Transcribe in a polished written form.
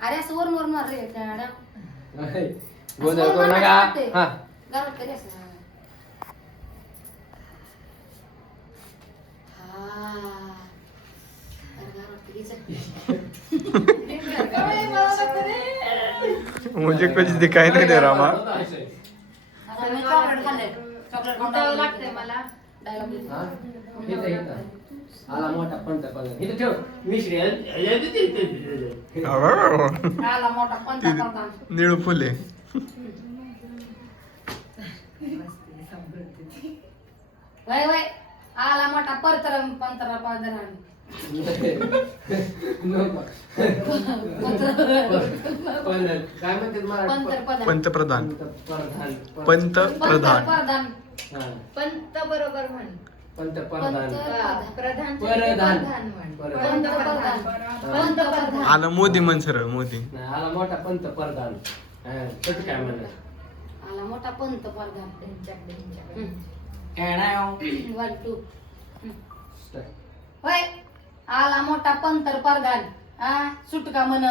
अरे असं वरून वरून मार रे गोंधळ करू नका. हा गावात कधी असं म्हणजे कधी ते काय नाही दे रामा. चॉकलेट खाल्लंय चॉकलेट खाऊन लागतंय मला आला मोठा पंतप्रधान इथे ठेव मिश्री आला मोठा पंतप्रधान निळू फुले. वय वय आला मोठा पंतप्रधान काय म्हणते पंतप्रधान. पंतप्रधान. पंत बरोबर म्हण. पंतप्रधान प्रधान आलं मोदी म्हण सरळ मोदी. आला मोठा पंतप्रधान काय म्हणलं आला मोठा पंतप्रधान वन टू होय आला मोठा पंतप्रधान हा सुटका म्हण